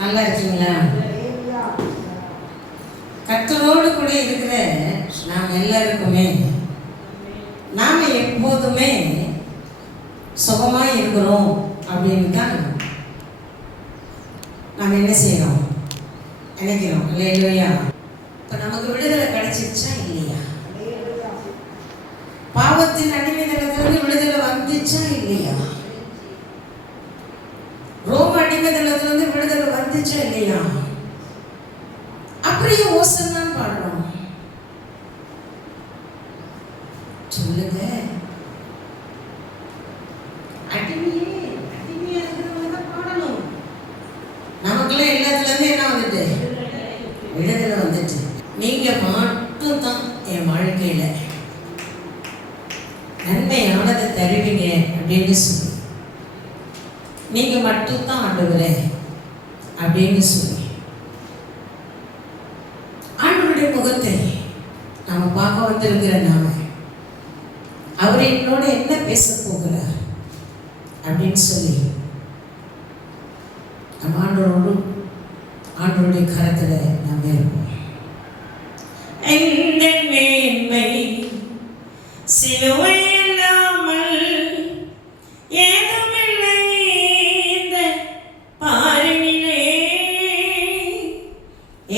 நல்லா இருக்கீங்களா? கர்த்தரோடு கூட இருக்கிற நாம் எல்லாருக்குமே நாம் எப்போதுமே சுகமாக இருக்கிறோம் அப்படின்னு தான் நாம் என்ன செய்யறோம், நினைக்கிறோம் இல்லையா? இப்போ நமக்கு விடுதலை கிடைச்சிருச்சா இல்லையா? பாவத்தின் அடிமைத்தனத்திலிருந்து விடுதலை வந்துச்சா இல்லையா? ரோம அடிமைத்தனத்திலிருந்து விடுதலை வந்துச்சா இல்லையா? அப்படியே ஓசன்னான்னு பாடுறோம். சொல்லுங்க. அடிமையா இருக்கிறவங்க பாடணும். நமக்குள்ள எல்லாத்துல இருந்து என்ன வந்துட்டு விடுதலை வந்துட்டு. நீங்க மட்டும் தான் என் வாழ்க்கையில நன்மையானதை தருவீங்க அப்படின்னு சொல்லி, நீங்க மட்டும்தான் ஆண்டவரே அப்படின்னு சொல்லி ஆண்டவருடைய முகத்தை நாம பார்க்க வந்திருக்கிற நாம அவர் என்னோட என்ன பேச போகிறார் அப்படின்னு சொல்லி நம்ம ஆண்டவருடைய கரத்துல நாம் இருப்போம். எந்த மேன்மை சிலுவை இல்லாமல் ஏதுமில்லை இந்த பாரினிலே.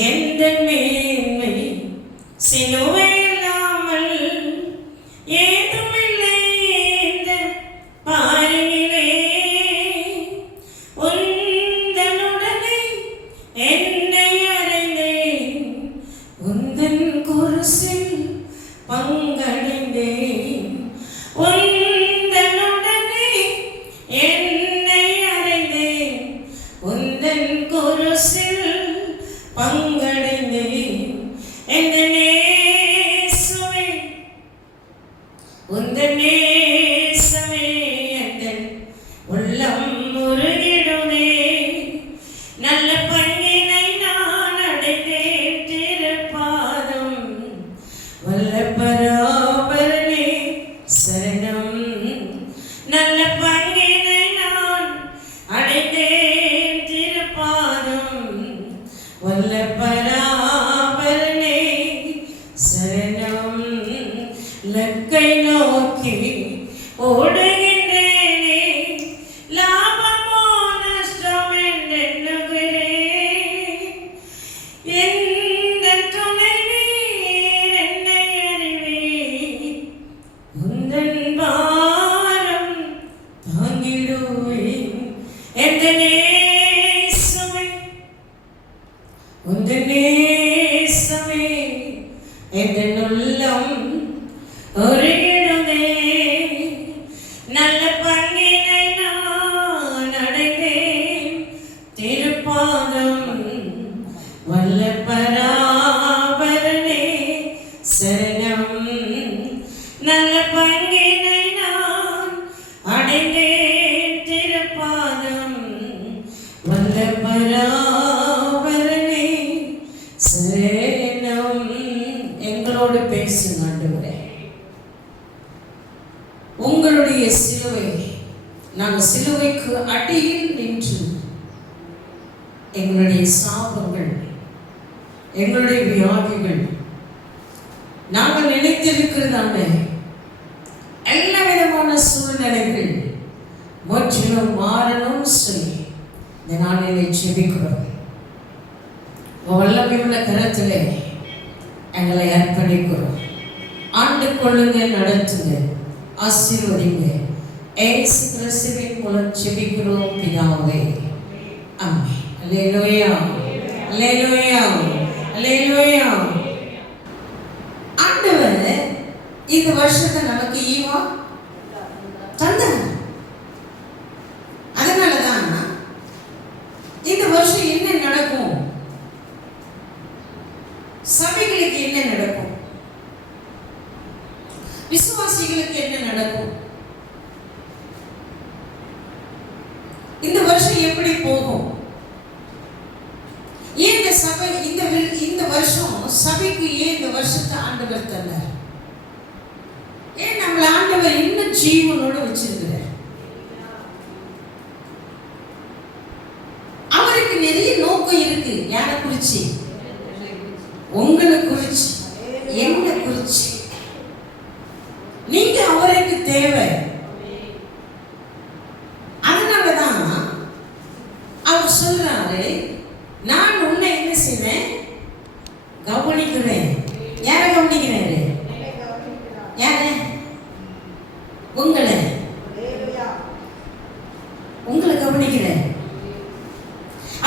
எந்த மேன்மை சிலுவை இல்லாமல் ஏதுமில்லை இந்த பாரினிலே. உந்தனுடனே என்னை அறைந்தேன், உந்தன் குருசில் பங்கடைந்தேன். உந்தனுடனே என்னை அறைந்தேன், உந்தன் குருசில் பங்கடைந்தேன். எந்த நேசமே உந்தன் நேசமே எந்தன் உள்ளம் முருகிடுமே. நல்ல பங்கினை நான் அடைந்தேன் திருப்பாதம். வல்ல பராபரனே சரணம். நல்ல பங்கினை நான் அடைந்தேன் திருப்பாதம். வல்ல பராபரனே சரணம். லக்கை நோக்கி ஓடுகின்றேனே, லாபமோ நஷ்டம் எண்ணுகிறேன். எந்த துணை நீர் என்னை அறிவீர், உந்தன் பாரம் தாங்கிடுவேன். எந்த நேசமே உந்தன் நேசமே எந்தன் உள்ளம் ஒருங்கிடுமே. நல்ல பங்கினை நான் அடைந்தேன் திருப்பாதம். வல்ல பராபரனே சரணம். நல்ல பங்கினை நான் அடைந்தேன் திருப்பாதம். வல்ல பராபரனே சரணம். எங்களோடு பேசுங்க ஆண்டவரே. உங்களுடைய சிலுவை, நாங்கள் சிலுவைக்கு அடியில் நின்று எங்களுடைய சாபங்கள், எங்களுடைய வியாதிகள், நாங்கள் நினைத்திருக்கிறதான எல்லா விதமான சூழ்நிலைகள் முற்றிலும் மாறணும்னு சொல்லி இந்த நாளிலே ஜெபிக்கிறோம். வல்லமையுள்ள கரத்திலே எங்களை அர்ப்பணிக்கிறோம். ஆண்டு கொள்ளுங்க, நடத்துங்க, ஆசீர்வதிங்க. ஏசு கிறிஸ்துவின் மூலம் ஜெபிக்கிறோம் பிதாவே, ஆமென். அல்லேலூயா, அல்லேலூயா, அல்லேலூயா. ஆண்டவர் இந்த வருஷத்தை நமக்கு ஈவா தந்தார். அதனாலதான் இந்த வருஷம் என்ன நடக்கும், சபைகளுக்கு என்ன நடக்கும், விசுவாசிகளுக்கு என்ன நடக்கும், இந்த வருஷம் எப்படி போகும், ஏன் இந்த சபை இந்த வருஷம் சபைக்கு ஏன் இந்த வருஷத்தை ஆண்டவர் தந்தார், ஏன் நம்மள ஆண்டவர் இன்னும் ஜீவனோட வச்சிருக்கிறார். அவருக்கு நிறைய நோக்கம் உங்களை குறிச்சு, என்ன குறிச்சு. நீங்க அவருக்கு தேவை. அதனாலதான் அவர் சொல்றாரு, நான் உன்னை என்ன செய்வேன், கவனிக்கிறேன். யார கவனிக்கிறாரு? யார? உங்களை கவனிக்கிறேன்.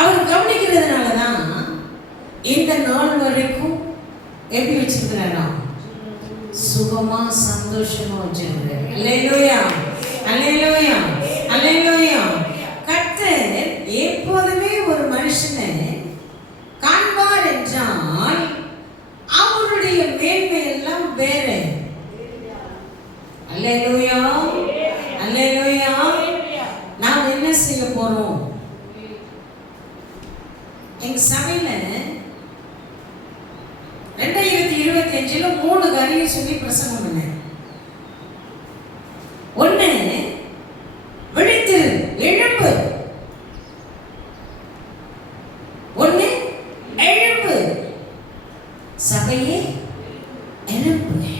அவர் கவனிக்கிறதுனாலதான் இந்த நாள் வரைக்கும் எப்படி வச்சிருக்கிறாரா, சுகமா சந்தோஷமா வச்சிருக்கிறார். அல்லேலூயா, அல்லேலூயா, அல்லேலூயா. கர்த்தர் எப்போதுமே ஒரு மனுஷனை காண்பார் என்றால் அவருடைய மேன்மை எல்லாம் வேற. அல்லேலூயா, அல்லேலூயா. நாம் என்ன செய்ய போறோம்? எங்க சபையில 2025 3 காரியம் சொல்லி பிரசங்கம் பண்ணேன். ஒண்ணு, விழித்திரு, எழும்பு. ஒண்ணு, எழும்பு. சபையே எழும்பு,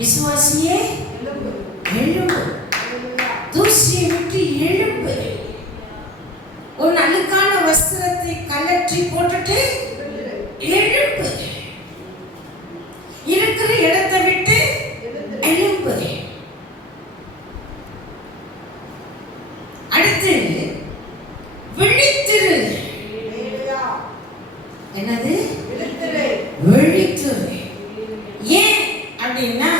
விசுவாசியே எழும்பு, தூசியை விட்டு எழும்பு. உன் அழுக்கான வஸ்திரத்தை கலற்றி போட்டுட்டு எழும்பு. இருக்கிற இடத்தை விட்டு எழும்பு. அடுத்து விழித்திரு. என்னது? விழித்திரு. ஏன் அப்படின்னா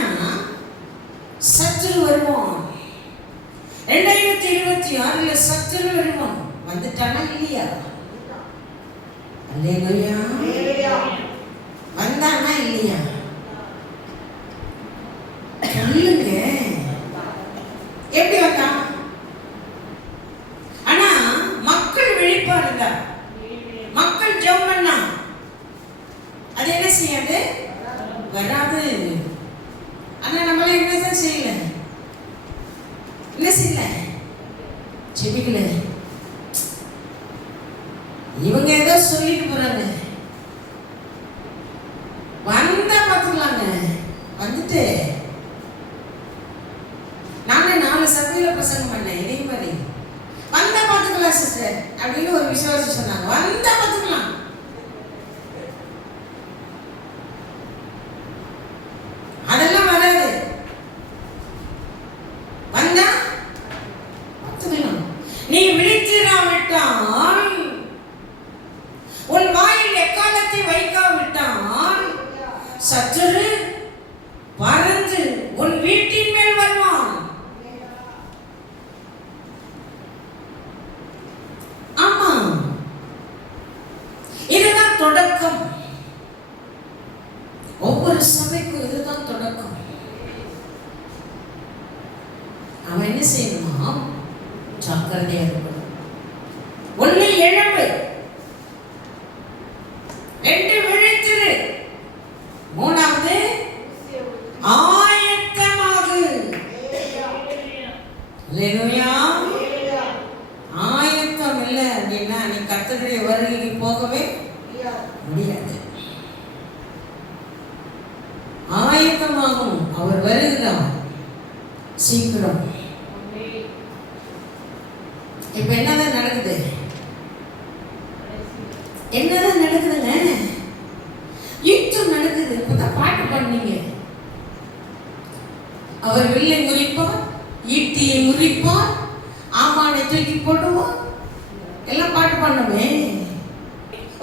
சத்துரு வருவான். 2026 சத்துரு வருவான். வந்துட்டானா இல்லையா? அல்லேலூயா. வந்தானா இல்லையா? சொல்லுங்க, எப்படி வந்தான்? ஆனா மக்கள் விழிப்பா இருந்தா, மக்கள் ஜெபம் பண்ணா, அது என்ன செய்யாது? வராது. ஆனா நம்மள என்னதான் செய்யல, என்ன செய்யல, ஜெபிக்கல. இவங்க ஏதோ சொல்லிட்டு போறாங்க, வந்தா பார்த்துக்கலாங்க. வந்துட்டு நானே 4 சபையில பிரசங்கம் பண்ணேன். இதே மாதிரி வந்தா பார்த்துக்கலாம் சிஸ்டர் அப்படின்னு ஒரு விசுவாசி சொன்னாங்க. வந்தா பார்த்துக்கலாம். அதெல்லாம் வராது. வந்தா பார்த்துக்கலாம். நீ விழித்திராவிட்டால், உன் வாயில் எக்காலத்தை வைக்காவிட்டால் சத்துரு பறந்து உன் வீட்டின் மேல் வருவான். ஆமா, இதுதான் தொடக்கம். ஒவ்வொரு சபைக்கும் இதுதான் தொடக்கம். அவன் என்ன செய்யணுமா? ஜாக்கிரதையா இருக்கணும். ஒண்ணு எழும்பு, 2 விழித்திரு, 3வது ஆயத்தமாகு. அல்லேலூயா. ஆயத்தம் இல்லை அப்படின்னா நீ கர்த்தருடைய வருகைக்கு போகவே முடியாது. ஆயத்தமாகும். அவர் வருகிறார் சீக்கிரம். இப்ப என்னதான் நடக்குது? என்னதான் நடக்குதுங்க? யுத்தம் நடக்குது. இப்பதான் பாட்டு பண்ணீங்க. அவர் வில்லை முறிப்பார், ஈட்டியை முறிப்பார், ஆமானை தூக்கி போடுவார். எல்லாம் பாட்டு பண்ணுமே.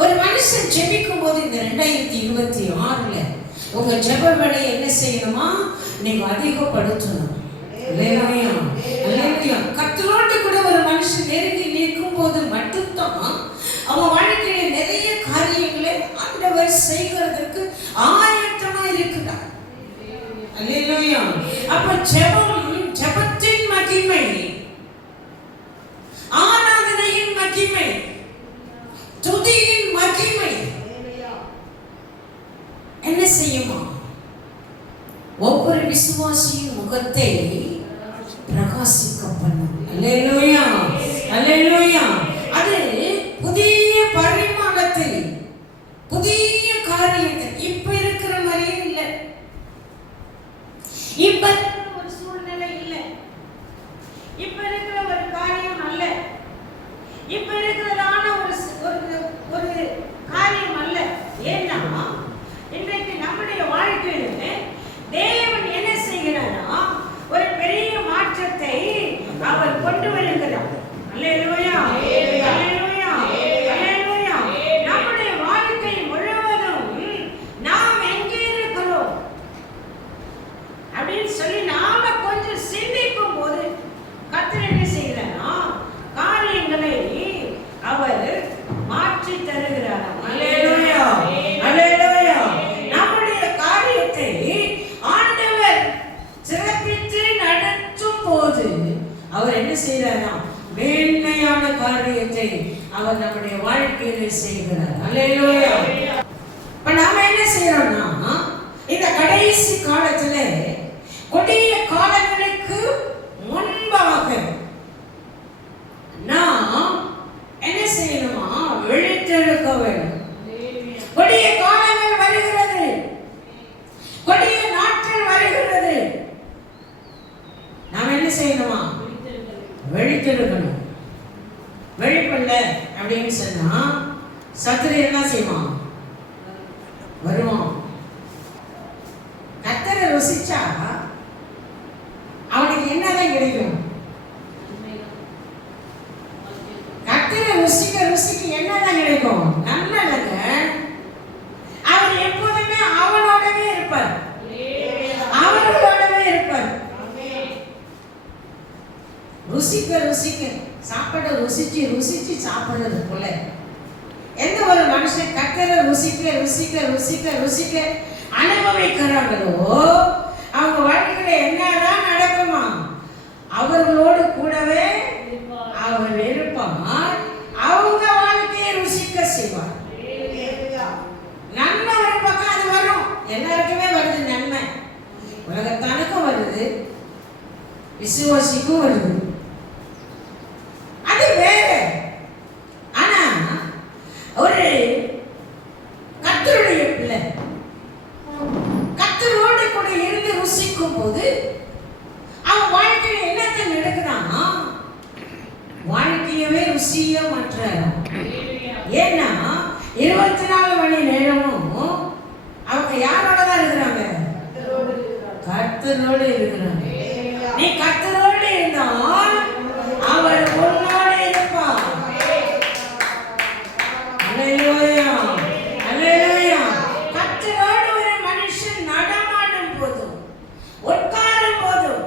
ஒரு மனுஷன் ஜெபிக்கும் போது இந்த 2026 உங்க ஜெப வேலையை என்ன செய்யணுமா? நீங்க அதிகப்படுத்தணும். கர்த்தரோடு கூட ஒரு மனுஷன் நெருங்கி நிற்கும் போது மட்டும்தான் அவன் வாழ்க்கையில நிறைய காரியங்களை ஆண்டவர் செய்கிறதுக்கு ஆயத்தமா இருக்கிறார். அல்லேலூயா. அப்ப ஜெபம், ஜெபத்தின் மகிமை, ஆராதனையின் மகிமை, துதியின் மகிமை என்ன செய்யுமா? ஒவ்வொரு விசுவாசியின் முகத்தை பிரகாசிக்க பண்ணும். அல்லேலூயா, அல்லேலூயா. அது புதிய பரிமாணத்தை, புதிய காரியத்தை அவர் நம்முடைய வாழ்க்கையில செய்கிறார். அல்லேலூயா. இப்ப நாம என்ன செய்யறோம்னா, இந்த கடைசி காலத்துல கொடிய காலங்களுக்கு முன்பாக நாம் என்ன செய்யணுமா? விழித்தெழுக்க வேண்டும். கொடிய காலங்கள் வருகிறது, கொடிய நாட்கள் வருகிறது. நாம் என்ன செய்யணுமா? விழித்தெழுக்கணும். வெளிப்படல அப்படின்னு சொன்னா சத்துரு என்ன செய்வான்? வருவான். கர்த்தரை ருசிச்சா அவனுக்கு என்னதான் கிடைக்கும்? கர்த்தரை ருசிக்க ருசிக்க என்னதான் கிடைக்கும்? நல்லதுங்க. அவர் எப்போதுமே அவனோடவே இருப்பார், அவர்களோடவே இருப்பார். ருசிக்க ருசிக்க சாப்பாடை ருசிச்சு ருசிச்சு சாப்பிடுறது போல எந்த ஒரு மனுஷன் கர்த்தரை ருசிக்க ருசிக்க ருசிக்க ருசிக்க அனுபவிக்கிறாங்களோ அவங்க வாழ்க்கையில என்னதான் நடக்குமா? அவர்களோடு கூடவே அவர் இருப்பார், அவங்க வாழ்க்கையை ருசிக்க செய்வார். நன்மை ஒரு பக்கம் அது வரும், எல்லாருக்குமே வருது நன்மை. உலகத்தானுக்கும் வருது, விசுவாசிக்கும் வருது, அது வேற. ஆனா ஒரு கர்த்தருடைய பிள்ளை கர்த்தரோடு கூட இருந்து ருசிக்கும் போது அவன் வாழ்க்கையில் என்னத்தை நடக்குதான்னா வாழ்க்கையவே ருசிய மாற்றார். ஏன்னா 24 மணி நேரமும் அவங்க யாரோட தான் இருக்கிறாங்க? கர்த்தரோடு இருக்கிறாங்க. நீ கர்த்தரோடு இருந்தால் அவர் உன்னோடு இருப்பார். அல்லேலூயா, அல்லேலூயா. கர்த்தரோடு ஒரு மனுஷன் நடமாடும் போதும், உட்காரும் போதும்,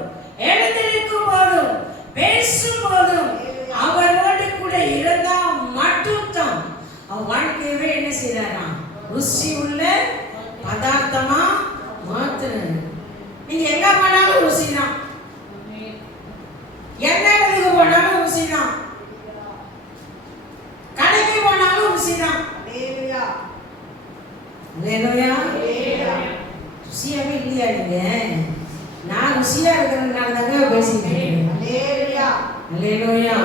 எழுந்திருக்கும் போதும், பேசும் போதும் அவரோடு கூட இருந்தா மட்டும்தான் அவன் வாழ்க்கையவே என்ன செய்யறான்? ருசி உள்ள பதார்த்தமா மாத்துறாரு. நீங்க எங்க போனாலும் ருசி தான், எந்த இடத்துக்கு போனாலும் ருசி தான், கடைக்கு போனாலும் ருசி தான். ருசியாவே இல்லையா? நீங்க நான் ருசியா இருக்கிறதுனால தாங்க பேசிக்கிறேன். அல்லேலூயா,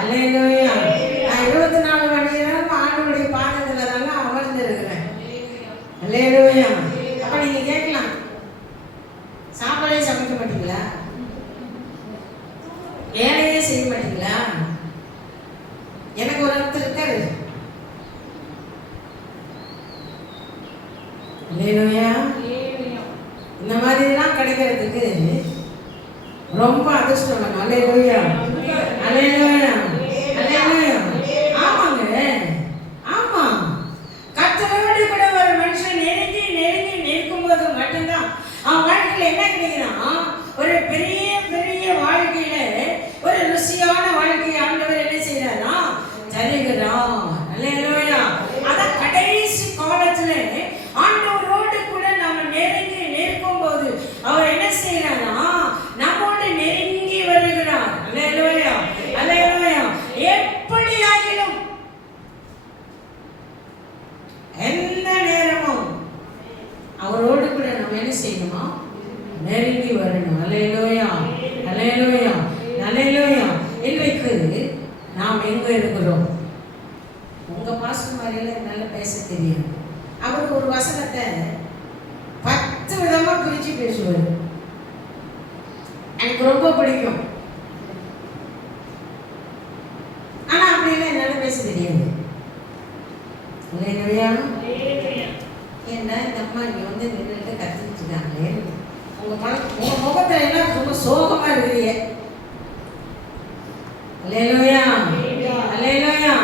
அல்லேலூயா. நான் 24 மணி நேரம் ஆண்டவருடைய பாதத்துல தாங்க அமர்ந்து இருக்கிறேன். அல்லேலூயா. அப்ப நீங்க கேட்கலாம், சாப்பாடே சமைக்க மாட்டீங்களா? வேலையே செய்ய மாட்டீங்களா? எனக்கு ஒரு அர்த்தம் இருக்காரு. அல்லேலூயா. இந்த மாதிரி எல்லாம் கிடைக்கிறதுக்கு ரொம்ப அதிர்ஷ்டம் வேணும். அல்லேலூயா, அல்லேலூயா, அல்லேலூயா. ஆமாங்க, ஆமா. கர்த்தரோடு கூட ஒரு மனுஷன் நெருங்கி நெருங்கி நிற்கும் போது மட்டும்தான் அவன் வாழ்க்கையில என்ன கிடைக்கிறான்? ஒரு பெரிய பெரிய வாழ்க்கையில ஒரு ருசியான வாழ்க்கையை ஆண்டவர் என்ன செய்யறாரா? தருகிறார். அல்லேலூயா. அத கடைசி காலத்துல ஆண்டவரோடு கூட நாம நெருங்கி நிற்கும் போது அவர் என்ன செய்யறாரா? நம்மோடு நெருங்கி வருகிறார். அல்லேலூயா, அல்லேலூயா. எப்படியாகிலும் எந்த நேரமும் அவரோடு கூட நம்ம என்ன செய்யணுமா? நெருங்கி வரணும். அல்லேலூயா, அல்லேலூயா, அல்லேலூயா. இன்றைக்கு நாம் எங்க இருக்கிறோம்? உங்க பாஸ்டர் மாதிரில நல்லா பேச தெரியும். அவருக்கு ஒரு வசனத்தை 10 விதமா பிரிச்சு பேசுவார். எனக்கு ரொம்ப பிடிக்கும். ஆனா அப்படிலாம் என்னால பேச தெரியாது. அல்லேலூயா. என்ன இந்த அம்மா இங்க வந்து நின்றுட்டு கத்துக்கிட்டு இருக்காங்களே, உங்க முகத்துல எல்லாம் ரொம்ப சோகமா இருக்கிறீங்க. அல்லேலூயா, அல்லேலூயா.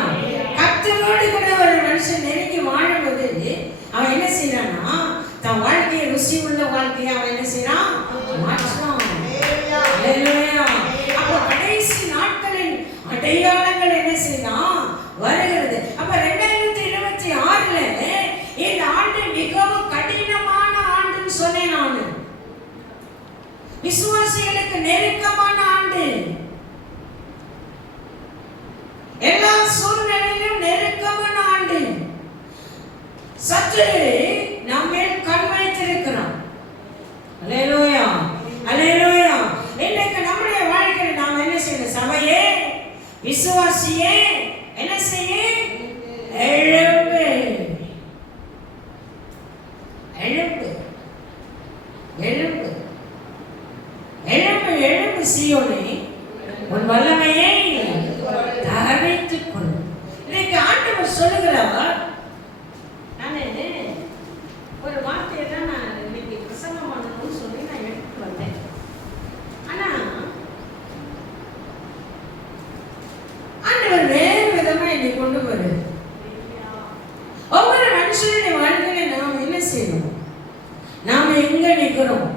கர்த்தரோடு கூட ஒரு மனுஷன் நெருங்கி வாழும்போது அவன் என்ன செய்யறான்னா தன் வாழ்க்கையை ருசி உள்ள வாழ்க்கையை அவன் என்ன செய்யறான்? மாற்றான். அல்லேலூயா. அப்ப கடைசி நாட்களின் அடையாளங்கள் என்ன செய்யலாம்? வருகிறது. அப்ப 2026ல இந்த ஆண்டு மிகவும் கடினமான ஆண்டுன்னு சொன்னேன் நான். விசுவாசிகளுக்கு நெருக்கமான ஆண்டு. எல்லா சூழ்நிலையிலும் கர்த்தர் நம்மேல் கண் வைத்திருக்கிறார். அல்லேலூயா, அல்லேலூயா. இன்றைக்கு நம்முடைய வாழ்க்கையில் நாம் என்ன செய்யணும்? சபையே, விசுவாசியே, என்ன செய்ய? எழும்பு, எழும்பு, எழும்பு, எழும்பு, எழும்பு சீயோனே, உன் வல்லமையை தரித்துக் கொள். இன்னைக்கு ஆண்டவர் சொல்லுகிறவர், நான் ஒரு வார்த்தையை தான் நான் இன்னைக்கு பிரசங்கம் பண்ணணும்னு சொல்லி நான் எடுத்துட்டு வந்தேன். ஆனா ஆண்டவர் வேறு விதமா என்னை கொண்டு வருது. ஒவ்வொரு மனுஷனுடைய வாழ்க்கையில நாம் என்ன செய்யணும்? நாம எங்க நிற்கிறோம்?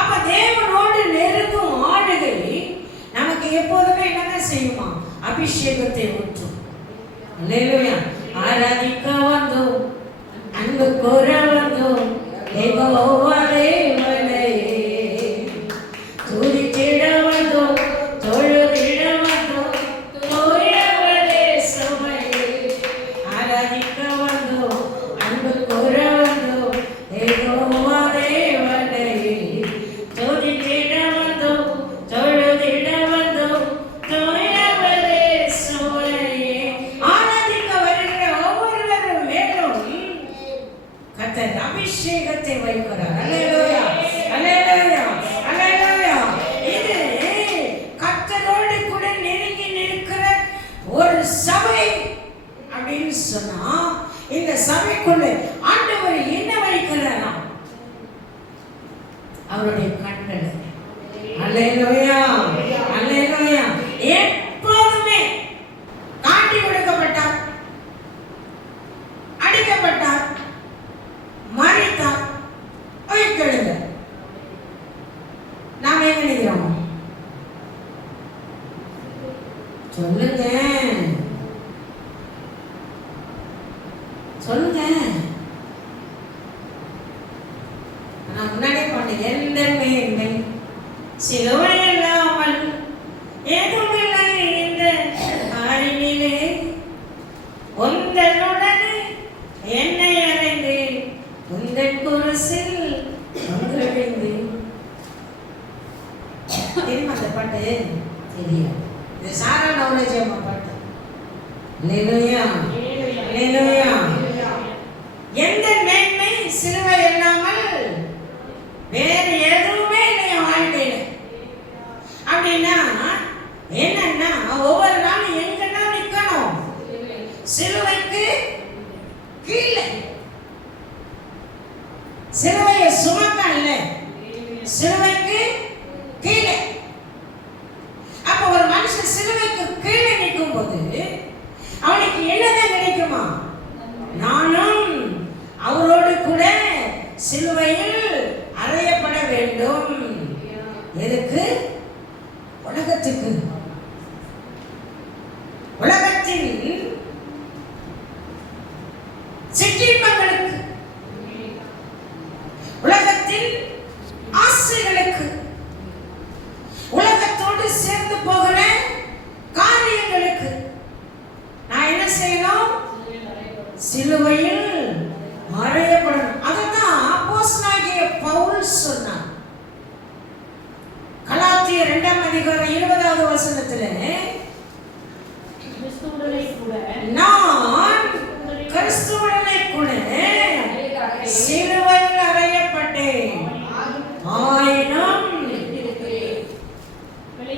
அப்ப தேவனோடு நெருங்கும் ஆளுகை நமக்கு எப்போதுமே என்னதான் செய்யுமா? அபிஷேகத்தை ஊற்றும். அல்லேலூயா. ஆராதிக்க வந்தோம், அன்பு கோர வந்தோம், யெகோவா தேவனே, துதித்திட வந்தோம், தொழுதிட வந்தோம், தூயவரே சபையே. ஆராதிக்க வந்தோம், அன்பு கோர வந்தோம், யெகோவா தேவனே, துதித்திட வந்தோம், தொழுதிட வந்தோம், தூயவரே சபையே. ஆராதிக்க வருகிற ஒவ்வொருவரும் மேலும் கர்த்தர் அபிஷேகத்தை வைக்கிறார். அல்லேலூயா, அல்லேலூயா, அல்லேலூயா. இது கர்த்தரோடு கூட நெருங்கி நிற்கிற ஒரு சபை அப்படின்னு சொன்னா, இந்த சபைக்குள்ள ஆண்டவர் என்ன வைக்கிறாரா? அவருடைய கட்டளை. அல்லேலூயா, அல்லேலூயா. எப்போதுமே காட்டி கொடுக்கப்பட்டார், அடிக்கப்பட்டார், மறித்தார், உயிர்த்தெழுந்தார். நாம் எங்க நிற்கிறோம்? சொல்லுங்க, சொல்லுங்க. நான் முன்னாடியே பண்ணேன், எந்த மேன்மை சிலுவை இல்லாமல் எதுவுமில்லை இந்த அறிவிலே, உந்தனுடனே என்னை அறைந்து உந்தன் குருசில் பங்கடைந்து. தெரியுமா அந்த பாட்டு? தெரியாது. இது சாரா நாலேஜ் அம்மா பாட்டு. அல்லேலூயா, அல்லேலூயா. எந்த மேன்மை சிலுவை இல்லாமல் வேறு எதுவுமே இல்லை வாழ்க்கையில. அப்படின்னா என்னன்னா, ஒவ்வொரு நாளும் எங்கன்னா நிக்கணும்? சிலுவைக்கு கீழே. சிலுவையை சுமக்க இல்லை, சிலுவைக்கு கீழே. அப்ப ஒரு மனுஷன் சிலுவைக்கு கீழே நிற்கும் போது அவனுக்கு என்னதான் கிடைக்குமா? நானும் அவரோடு கூட சிலுவையில் அறையப்பட வேண்டும். எதுக்கு? உலகத்துக்கு, உலகத்தின் சிற்றின்பங்களுக்கு, உலகத்தின் ஆசைகளுக்கு, உலகத்தோடு சேர்ந்து போகிற காரியங்களுக்கு நான் என்ன செய்யணும்? சிலுவையில் அறையப்படணும். அதான் அப்போஸ்தலனாகிய பவுல் சொன்னார். கலாத்தியர் 2:20 வசனத்திலே, நான் கிறிஸ்துவுடனே கூட சிலுவையில் அறையப்பட்டேன், ஆயினும்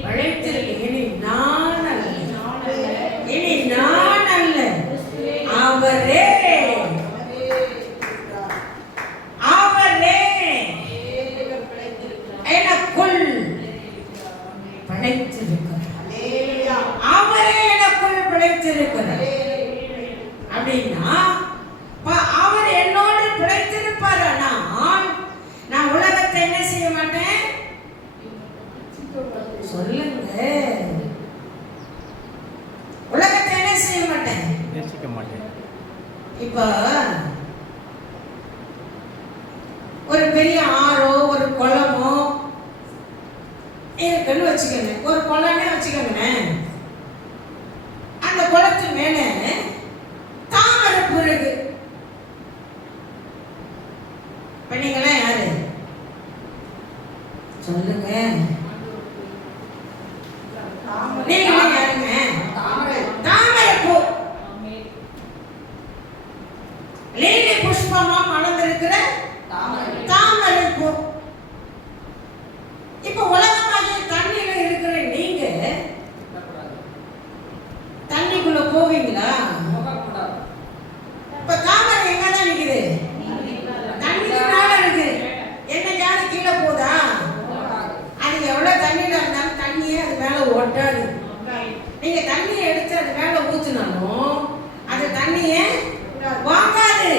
பிழைத்திருக்கிறேன். இனி நான் அல்ல, இனி நான் அல்ல, அவரே, அவரே எனக்குள் பிழைத்திருக்கிறார். அவரே எனக்குள் பிழைத்திருக்கிறார். அப்படின்னா அவர் என்னோடு பிழைத்திருப்பார். நான் உலகத்தை என்ன செய்ய மாட்டேன்? சொல்லுங்க, உலகத்தை என்ன செய்ய மாட்டேன்? நேசிக்க மாட்டேன். இப்ப ஒரு பெரிய ஆறோ ஒரு குளமோ இருக்குன்னு வச்சுக்கோங்க, ஒரு குளமே வச்சுக்கோங்க. அந்த குளத்து மேல தாமரை புருகு புஷ்பமா மலர்ந்திருக்கிற தாமரை பூ. இப்ப உலகமாகிய தண்ணியில இருக்கிற நீங்க தண்ணிக்குள்ள போவீங்களா? இப்ப தாமரை எங்கதான் நிக்குது? தண்ணிக்கு மேல இருக்கு. என்னைக்காவது கீழே போதா? அது எவ்வளவு தண்ணியில இருந்தாலும் தண்ணியே அது மேல ஒட்டாது. நீங்க தண்ணியை எடுத்து அது மேல ஊத்துனாலும் அது தண்ணியே வாங்காது.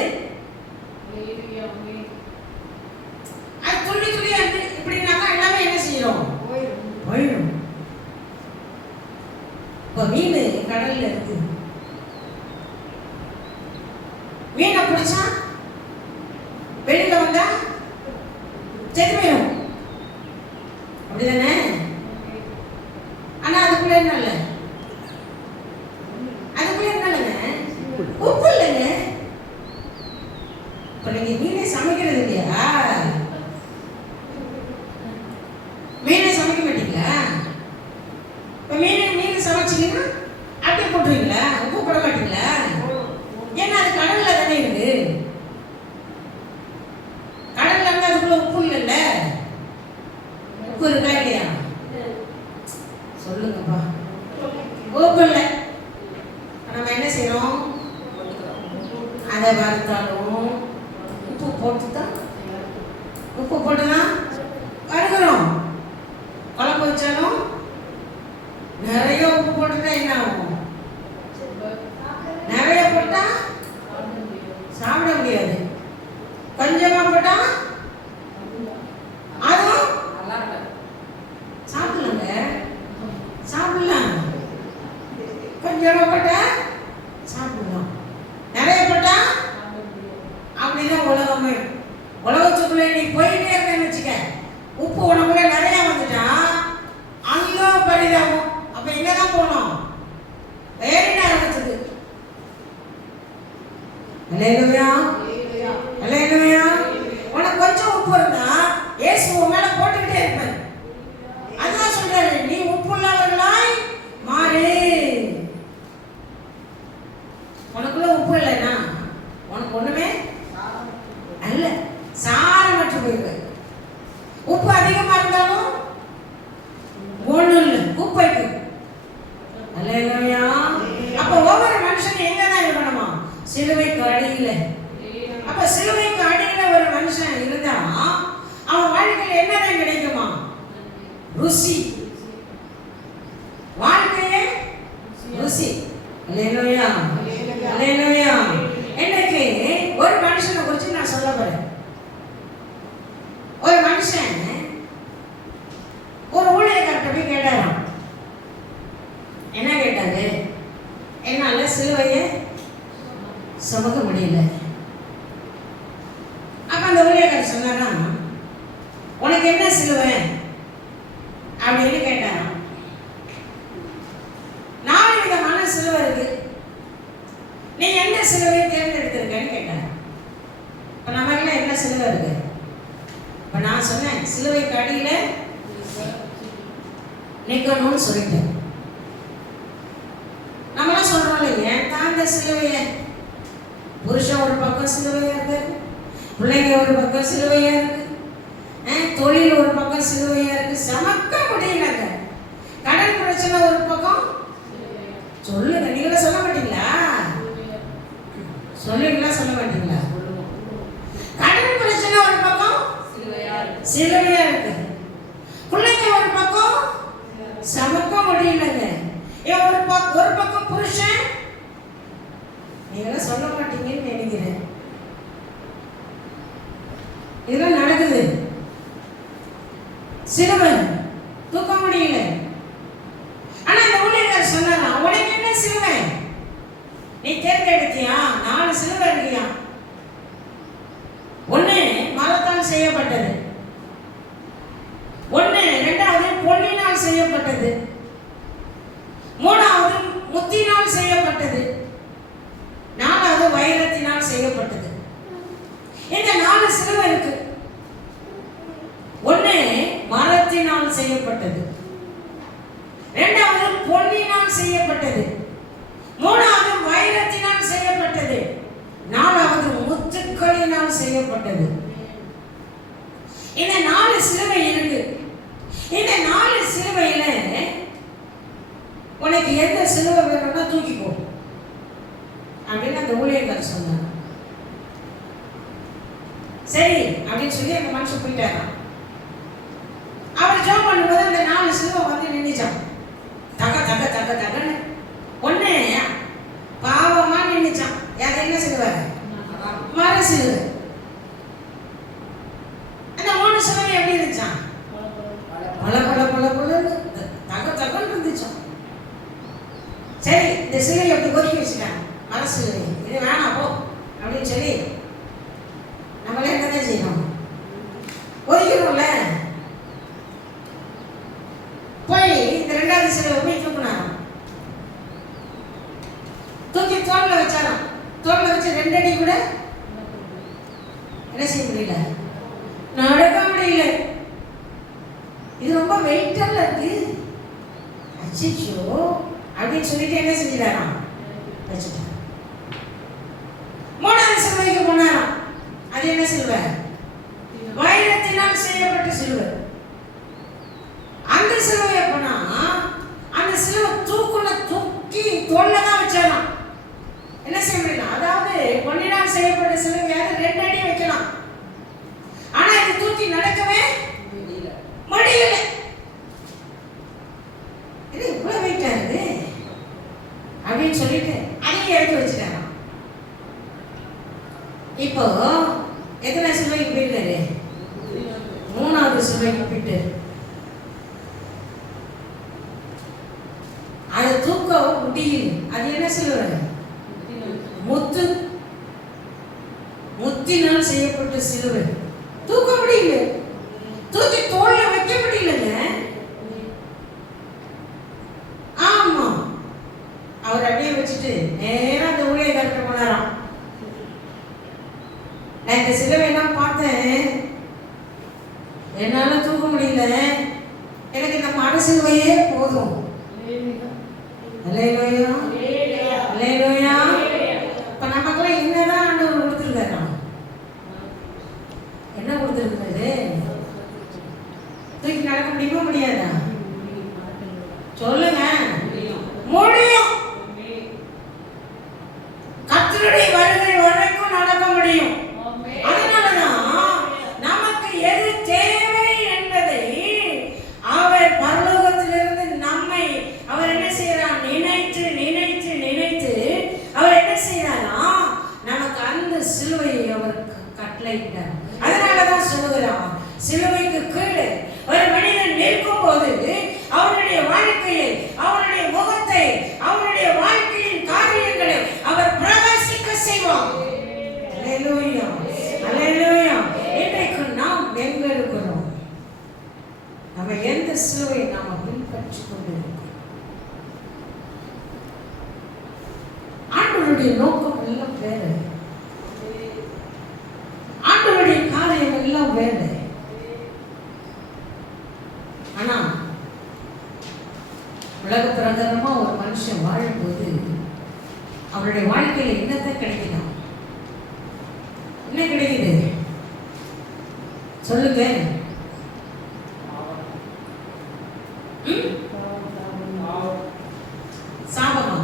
அது துள்ளி துள்ளி இப்படின்னாக்கா எல்லாமே என்ன செய்யும்? போயிடும். இப்ப மீன் கடல்ல இருக்கு. மீனை பிடிச்சா வெளியில வந்தா செத்து போயிடும். அப்படிதானே? ஆனா அதுக்குள்ள என்ன இல்ல? அதுக்குள்ள என்ன இல்லைங்க? உப்பு இல்லைங்க. இப்ப நீங்க மீனை சமைக்கிறது இல்லையா? மீனை சமைக்க மாட்டீங்களா? இப்ப மீன் சமைச்சீங்கன்னா அப்படியே போட்டுருவீங்களா? உப்பு போட மாட்டீங்களா? ஏன்னா அது கடல்ல தானே இருக்கு. கடல்ல இருந்து அதுக்குள்ள உப்பு இல்லைல்ல? உப்பு இருக்கா இல்லையா? சொல்லுங்கப்பா. உப்பு இல்லை. நம்ம என்ன செய்யறோம்? அதை வறுத்தாலும் உப்பு போட்டுதான் வறுக்கிறோம். குழம்பு வச்சாலும் நிறைய உப்பு போட்டுட்டா என்ன ஆகும்? நிறைய போட்டா சாப்பிட முடியாது. கொஞ்சமா போட்டா அதுவும் சாப்பிடலாம். கொஞ்சமா போட்டா சாப்பிடலாம். நிறைய போட்டா அப்படிதான் உலகமே. உலகத்துக்குள்ள நீ போயிட்டே இருக்கேன்னு வச்சுக்க, உப்பு உனக்குள்ள நிறைய வந்துட்டா அங்கோ பரிதாபம். அப்ப எங்கதான் போனோம்? வேற நேரத்துக்கு. அல்லேலூயா, அல்லேலூயா. உனக்கு கொஞ்சம் உப்பு இருந்தா இயேசு உன் மேல போட்டுக்கிட்டே இருப்பார். அதான் சொல்றாரு, நீ உப்புள்ளவர்களாய் மாறு. உனக்குள்ள உப்பு இல்லைன்னா உனக்கு ஒண்ணுமே அல்ல, சாரமற்று போயிடுவேன். உப்பு அதிகமா இருந்தாலும் ஒண்ணு இல்லை, குப்பைக்கு. அல்லேலூயா. அப்ப ஒவ்வொரு மனுஷனும் எங்கதான் இருக்கணுமா? சிலுவைக்கு அடியில. அப்ப சிலுவைக்கு அடியில ஒரு மனுஷன் இருந்தா அவன் வாழ்க்கையில் என்னதான் கிடைக்குமா? ருசி. வாழ்க்கையே ருசி. அல்லேலூயா, அல்லேலூயா. இன்னைக்கு ஒரு மனுஷனை குறித்து நான் சொல்ல போறேன். ஒரு மனுஷன் ஒரு ஊழியக்காரர்கிட்ட போய் கேட்டாராம். என்ன கேட்டாரு? என்னால சிலுவையை சுமக்க முடியல. அப்ப அந்த ஊழியக்காரர் சொன்னாரா, உனக்கு என்ன சிலுவை அப்படின்னு கேட்டாராம். 4 விதமான சிலுவை இருக்கு, நீ என்ன சிலுவையை தேர்ந்தெடுத்திருக்கன்னு கேட்டாங்க. இப்ப நம்ம என்ன சிலுவை இருக்கு? இப்ப நான் சொன்னேன் சிலுவைக்கு அடியில நிக்கணும்னு சொல்லிட்டேன். நம்மளாம் சொல்றோம் இல்லையா, தாந்த சிலுவைய புருஷன் ஒரு பக்கம் சிலுவையா இருக்கு, பிள்ளைங்க ஒரு பக்கம் சிலுவையா இருக்கு, தொழில் ஒரு பக்கம் சிலுவையா இருக்கு. சமக்க முடியலங்க. கடன் பிரச்சனை ஒரு பக்கம். சொல்லுங்க, நீங்களே சொல்ல மாட்டீங்களா? சொல்லுங்களா, சொல்ல மாட்டீங்களா? கடன் பிரச்சனை ஒரு பக்கம் சிலுவையா இருக்கு, பிள்ளைங்க ஒரு பக்கம் சமக்க முடியலங்க. ஒரு பக்கம் புருஷன். நீங்க சொல்ல மாட்டீங்கன்னு நினைக்கிறேன். இதெல்லாம் நடக்குது. சிலுவை தூக்க முடியல. ஆனா இந்த ஊழியக்காரர் சொன்னாரா, உனக்கு என்ன சிலுவை? நீ தேர்ந்தெடுத்தியா? 4 சிலுவை இருக்கியா. ஒண்ணு மரத்தால் செய்யப்பட்டது, ஒண்ணு 2வது பொன்னினால் செய்யப்பட்டது, 3வது முத்தினால் செய்யப்பட்டது, 4வது வைரத்தினால் செய்யப்பட்டது. இந்த 4 சிலுவை இருக்கு. ஒண்ணு மரத்தினால் செய்யப்பட்டது, 2வது பொன்னினால் செய்யப்பட்டது, 3வது வைரத்தினால் செய்யப்பட்டது, 4வது முத்துக்களினால் செய்யப்பட்டது. இந்த 4 சிலுவை இருக்கு. இந்த 4 சிலுவையில உனக்கு எந்த சிலுவை வேணும்னா தூக்கிக்கோ அப்படின்னு அந்த ஊழியக்காரர் சொன்னார். சரி அப்படின்னு சொல்லி அந்த மனுஷன் போயிட்டாராம். அவர் ஜெபம் பண்ணும்போது அந்த 4 சிலுவை வந்து நின்னுச்சான். தக தக தக தகன்னு ஒண்ணு பாவமா நின்னுச்சான். யார் என்ன சிலுவை? மர சிலுவை. அந்த 3 சிலுவை எப்படி இருந்துச்சான்? பல பல பல பலன்னு தக தகன்னு இருந்துச்சான். சரி இந்த சிலுவை எப்படி ஒதுக்கி வச்சுட்டாங்க. மர சிலுவை இது வேணாம் போ அப்படின்னு சொல்லி நம்மளே என்னதான் செய்யணும்? ஒதுக்கணும்ல. போய் இந்த 2வது சிலுவை போய் தூக்குனாராம். தூக்கி தோல்ல வச்சாராம். தோல்ல வச்சு 2 அடி கூட என்ன செய்ய முடியல, நடக்க முடியல. இது ரொம்ப வெயிட்டால இருக்கு. அச்சோ அப்படின்னு சொல்லிட்டு என்ன செஞ்சிடாராம்? வச்சுட்டான். 3வது சிலுவைக்கு போனாராம். அது என்ன சிலுவை? வைரத்தினால் செய்யப்பட்ட சிலுவை. அந்த சிலுவை போனா அந்த சிலுவை தூக்கி தோல்ல தான் வச்சாராம். என்ன செய்ய முடியல. அதாவது பொன்னினால் செய்யப்பட்ட சிலுவையாவது 2 அடி வைக்கலாம். ஆனா இது தூக்கி நடக்கவே முடியல. இது இவ்வளவு வெயிட்டா இருக்கு அப்படின்னு சொல்லிட்டு அதையும் எடுத்து வச்சுட்டாராம். இப்போ எத்தனை சிலுவைக்கு போயிருக்காரு? 3வது சிலுவைக்கு போயிட்டு அதை தூக்க முடியல. அது என்ன சிலுவை? முத்தினால் செய்யப்பட்ட சிலுவை. தூக்க முடியல. தூக்கி தோல்ல வைக்க முடியலங்க. ஆமா அவர் அப்படியே வச்சுட்டு நேரா அந்த ஊழியக்காரர் போனாராம். நான் இந்த சிலுவை எல்லாம் பார்த்தேன், என்னால தூக்க முடியல, எனக்கு இந்த மர சிலுவையே போதும். அல்லேலூயா அல்லேலூயா. இப்ப நமக்கெல்லாம் என்னதான் ஆண்டவர் கொடுத்துருக்காரா? என்ன கொடுத்துருக்காரு? தூக்கி நடக்க முடியுமா முடியாதா? சொல்லுங்க. முடியும். கர்த்தருடைய வருகை வரைக்கும் நடக்க முடியும். அதனாலதான் நமக்கு எது தேவை என்பதை அவர் பரலோகத்திலிருந்து நம்மை அவர் என்ன செய்யறார்? நினைத்து நினைத்து நினைத்து அவர் என்ன செய்யறாரா? நமக்கு அந்த சிலுவையை அவர் கட்டளையிட்டார். அதனாலதான் சொல்லுகிறார், சிலுவைக்கு கீழே ஒரு மனிதன் நிற்கும் போது அவருடைய வாழ்க்கையை, அவருடைய முகத்தை, அவருடைய வாழ்க்கையின் காரியங்களை அவர் பிரகாசிக்க செய்வார். அல்லேலூயா அல்லேலூயா. இன்றைக்கு நாம் எங்க இருக்கிறோம்? நம்ம எந்த சிலுவையை நாம பின்பற்றி கொண்டிருக்கிறோம்? ஆண்டவருடைய நோக்கம் எல்லாம் வேற, ஆண்டவருடைய காரியம் எல்லாம் வேற. ஆனா உலக பிரகாரமா ஒரு மனுஷன் வாழும்போது அவருடைய வாழ்க்கையில என்னதான் கிடைக்கலாம்? என்ன கிடைக்குது சொல்லுங்க. சாபமா?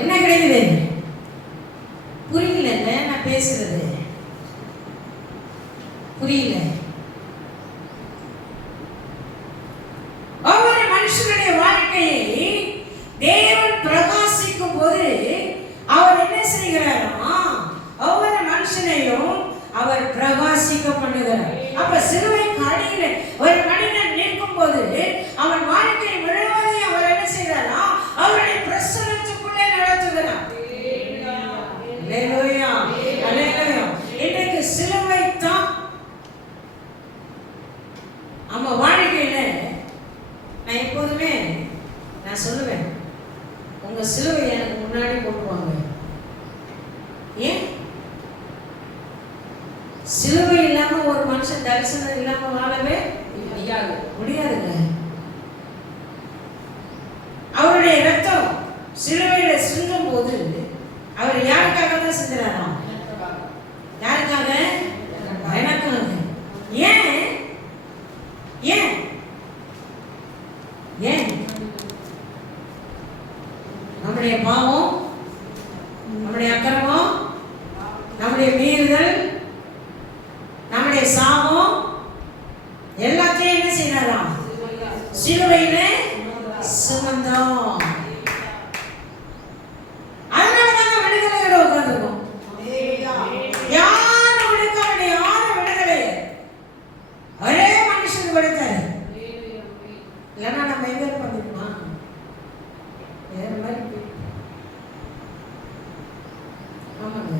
என்ன கிடைக்குது? புரியல. நான் பேசுறது புரியல. ஒவ்வொரு மனுஷனுடைய வாழ்க்கையை தேவன் பிரகாசிக்கும் போது அவர் என்ன செய்கிறாரா? ஒவ்வொரு மனுஷனையும் அவர் பிரகாசிக்க பண்ணுகிறார். அப்ப சிலுவைக்கு அடியில ஒரு மனிதன் நிற்கும் போது அவன் வாழ்க்கை முழுவதையும் அவர் என்ன செய்கிறாரா? அவருடைய பிரசன்னத்துக்குள்ளே நடத்துகிறார். அல்லேலூயா அல்லேலூயா. இன்னைக்கு சிலுவை தான் நம்ம வாழ்க்கையில. நான் எப்போதுமே நான் சொல்லுவேன், உங்க சிலுவை எனக்கு முன்னாடி போட்டுவாங்க. ஏன்? சிலுவை இல்லாம ஒரு மனுஷன் தரிசனம் இல்லாம வாழவே முடியாதுங்க. அவருடைய ரத்தம் சிலுவையில சிந்தும் போது அவர் யாருக்காக தான் செஞ்சாராம்? யாருக்காக? எனக்காக. ஏன் ஏன் ஏன்? நம்முடைய பாவம், நம்முடைய அக்கிரமம், நம்முடைய மீறுதல், நம்முடைய சாபம் எல்லாத்தையும் என்ன செய்யறாராம்? சிலுவையில சுமந்தோம். அதனாலதான் விடுதலையோட உட்கார்ந்துருக்கோம். யாரும் விடுக்க முடியாத விடுதலை ஒரே மனுஷன் கொடுத்தாரு. இல்லைன்னா நம்ம எங்க பண்ணிருமா? வேற மாதிரி. ஆமாங்க,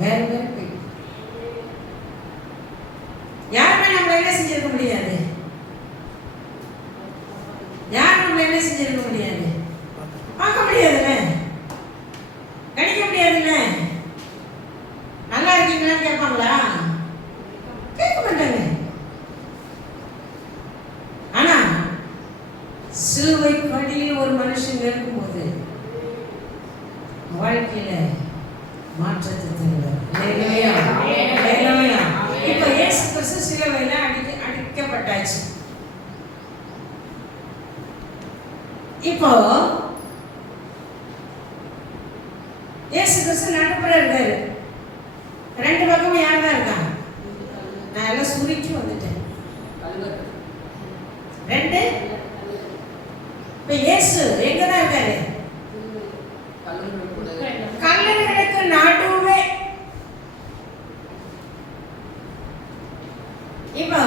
வேற மாதிரி. யாருமே நம்மள என்ன செஞ்சிருக்க முடியாது. யாரும் நம்மள என்ன செஞ்சிருக்க முடியாது. பார்க்க முடியாதுல்ல, கணிக்க முடியாதுல்ல. நல்லா இருக்கீங்களான்னு கேட்பாங்களா? கேட்க மாட்டாங்க. ஆனா சிலுவை படியில் ஒரு மனுஷன் இருக்கும்போது வாழ்க்கையில மாற்றத்தை தருவார். இப்ப இயேசு கிறிஸ்து சிலுவையில அடிக்கப்பட்டாச்சு. இப்போ இயேசு கிறிஸ்து நடுப்புற இருக்காரு. ரெண்டு பக்கமும் யார் தான் இருக்காங்க? நான் எல்லாம் சுருக்கி வந்துட்டேன். ரெண்டு. இப்ப இயேசு எங்கதான் இருக்காரு? கல்லர்களுக்கு நடுவே. இப்போ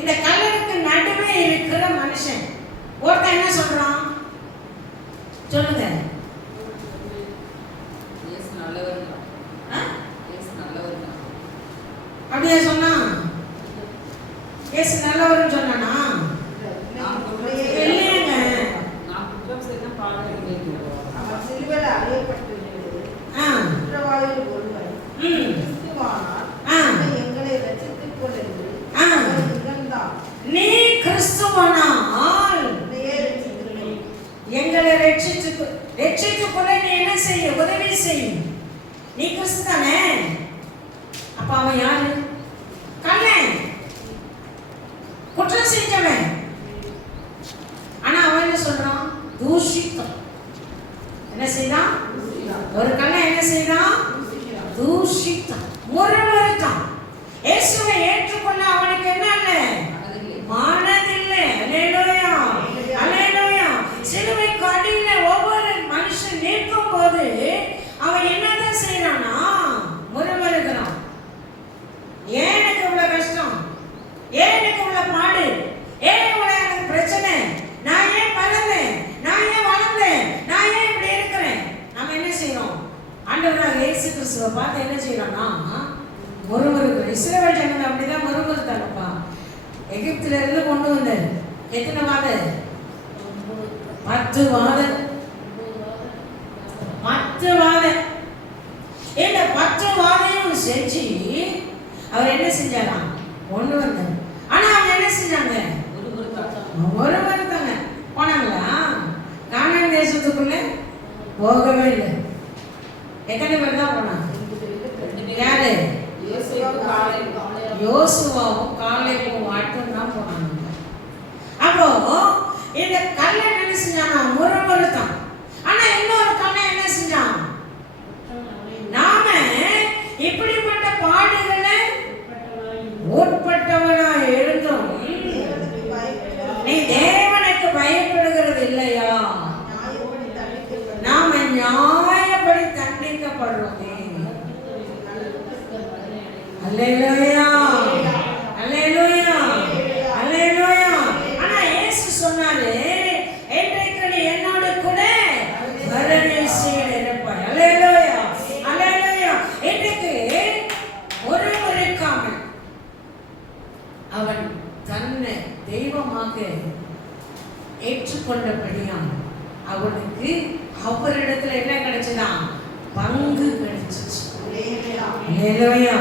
இந்த கல்லருக்கு நடுவே இருக்கிற மனுஷன் ஒருத்தன் என்ன சொல்றான்? சொல்லுங்க. அப்படியே சொன்னா இயேசு நல்லவர்னு சொன்னானா? இல்லைங்க. நீ கிறிஸ்துவானால் எங்களை ரட்சித்துக் கொள்ள நீ என்ன செய்ய? உதவி செய்யும். நீ கிறிஸ்து தானே. அப்ப அவன் யாரு? கள்ளன், குற்றம் செஞ்சவன். ஆனா அவன் என்ன சொல்றான்? தூஷித்தான். என்ன செய்தான்? ஒரு கள்ளன் என்ன செய்தான்? தூஷித்தான், முறைமறுத்தான். இயேசுவை ஏற்றுக்கொள்ள அவனுக்கு என்ன இல்லை? மனதில்லை. அல்லேலூயா, அல்லேலூயா. சிலுவைக்கு அடியில ஒவ்வொரு மனுஷன் நிற்கும் போது அவன் என்னதான் செய்யறானா? முறைமறுக்கிறான். ஏன் எனக்கு இவ்வளவு கஷ்டம்? ஏன் எனக்கு இவ்வளவு பாடு? ஏன் இவ்வளவு எனக்கு பிரச்சனை? நான் ஏன் பிறந்தேன்? நான் ஏன் வளர்ந்தேன்? நான் ஏன் இப்படி இருக்கிறேன்? நம்ம என்ன செய்யறோம்? ஆண்டவராக இயேசு கிறிஸ்துவை பார்த்து என்ன செய்யறோம்னா முறுமுறுக்கிறோம். இஸ்ரவேல் ஜனங்கள் அப்படிதான் முறுமுறுத்தாங்கப்பா. எகிப்தில இருந்து கொண்டு வந்தாரு. எத்தனை வாதம்? 10 வாதம். 10 வாதம். இந்த 10 வாதையும் செஞ்சு அவர் என்ன செஞ்சாராம்? கொண்டு வந்தார். ஆனா அவங்க என்ன செஞ்சாங்க? முறுமுறுத்தாங்க. போனாங்களா? கானான் தேசத்துக்குள்ள போகவே இல்லை. எத்தனை பேர் தான் போனாங்க? யாரு? யோசுவாவும் காலேபும் மட்டும் தான் போனாங்க. அப்போ இந்த கல்லன் என்ன செஞ்சானா? முறுமுறுத்தான். ஆனா இன்னொரு கல்லன் என்ன செஞ்சான்? நாம இப்படிப்பட்ட பாடுகளை உட்பட்டவனா இருந்தோம். நீ தேவனுக்கு பயப்படுகிறது இல்லையா? நாம நியாயப்படி தண்டிக்கப்படுறோமே. அல்லேலூயா, அல்லேலூயா, அல்லேலூயா. ஆனா இயேசு சொன்னாரு, இன்றைக்கு நீ என்னோட கூட பரதேசியில் இருப்பாய். அல்லேலூயா, அல்லேலூயா. இன்றைக்கு முறுமுறுக்காமல் அவன் தன்னை தெய்வமாக ஏற்றுக்கொண்டபடியால் அவனுக்கு அவரிடத்துல என்ன கிடைச்சதான்? பங்கு கிடைச்சிச்சு. அல்லேலூயா,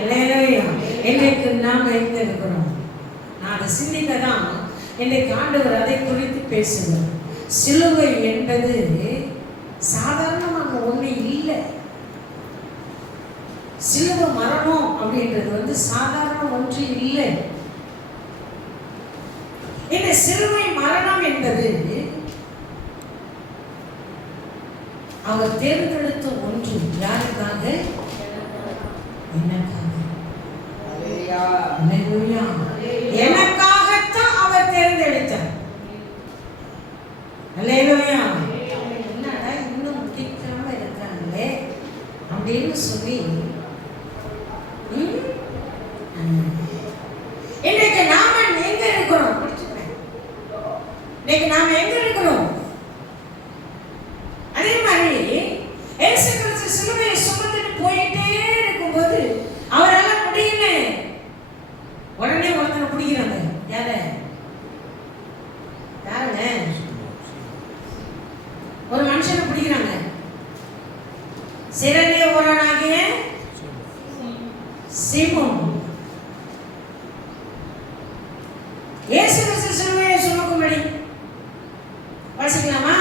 அல்லேலூயா. இன்றைக்கு நாம் எங்க இருக்கிறோம்? நான் அதை சிந்திக்கதான் இன்றைக்கு ஆண்டவர் அதை குறித்து பேசுகிறார். சிலுவை என்பது சாதாரணமான ஒண்ணு இல்லை. சிலுவை மரணம் அப்படின்றது சாதாரண ஒன்று இல்லை. இந்த சிலுவை மரணம் என்பது அவர் தேர்ந்தெடுத்த ஒன்று. யாருக்காக? எனக்காகத்தான் அவர் தேர்ந்தெடுத்தார். அல்லேலூயா. என்னடா இன்னும் முடிக்காம இருக்காங்களே அப்படின்னு சொல்லி இன்றைக்கு நாம எங்க இருக்கிறோம்? இன்னைக்கு நாம எங்க இருக்கிறோம்? அதே மாதிரி இயேசு கிறிஸ்து சிலுவையை சுமந்துட்டு போயிட்டே இருக்கும்போது அவரால் முடியல. உடனே ஒருத்தனை பிடிக்கிறாங்க. யாருங்க? ஒரு மனுஷனை பிடிக்கிறாங்க. சிறையிலே ஒருவனாகிய சீமோன். இயேசு கிறிஸ்து சிலுவையை சுமக்கும்படி வாசிக்கலாமா?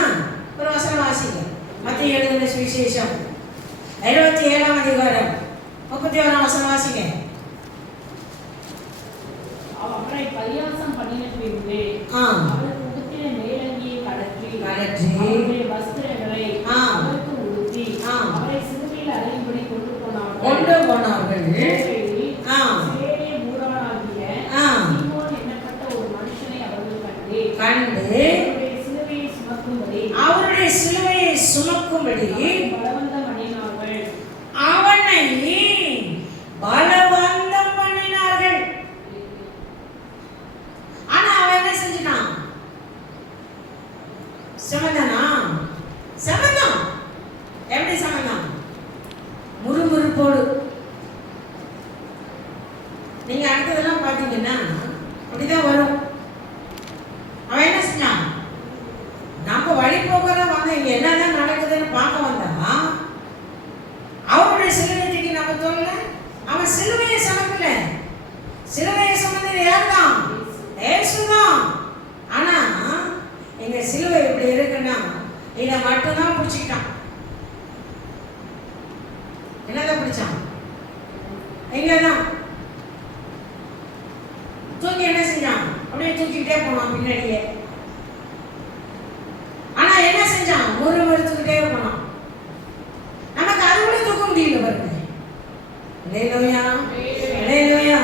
ஒரு வசனம் வாசிங்க. மத்தேயு எழுதின சுவிசேஷம் 27ஆம் அதிகாரம் 31ஆம் வசனம் வாசிங்க. அவரை பரியாசம் பண்ணின பின்பு அவர் உடுத்தின மேலங்கியை கழற்றி அவருடைய வஸ்திரங்களை அவருக்கு உடுத்தி அவரை சிலுவையில் அறையும்படி கொண்டு போனார்கள். சேரே மூடனாகிய சீமோன் என்னப்பட்ட ஒரு மனுஷனை அவர்கள் கண்டு அவருடைய சிலுவையை சுமக்கும்படி அவனை பலவந்தம் பண்ணினார்கள். ஆனா அவன் என்ன செஞ்சான்? சமதானா? சமதம். எப்படி சமதம்? முறுமுறுப்போடு. நீங்க அடுத்ததெல்லாம் பாத்தீங்கன்னா அப்படிதான் வரும். அவன் என்ன செஞ்சான்? நம்ம வழி போகிற இங்க என்னதான் நடக்குதுன்னு பார்க்க வந்தா அவருடைய சிலுவைக்கு நம்ம தோல்ல. அவன் சிலுவையை சுமக்கல. சிலுவையை சுமந்தது யார்தான்? இயேசுதான். ஆனா எங்க சிலுவை இப்படி இருக்குன்னா இதை மட்டும்தான் பிடிச்சிக்கிட்டான். என்னதான் பிடிச்சான்? இங்கதான் தூக்கி என்ன செஞ்சான்? அப்படியே தூக்கிக்கிட்டே போனான் பின்னாடியே. ஆனா என்ன செஞ்சான்? முறுமுறுத்துக்கிட்டே போனான். நமக்கு அது கூட தூக்க முடியல பாருங்க. அல்லேலூயா, அல்லேலூயா.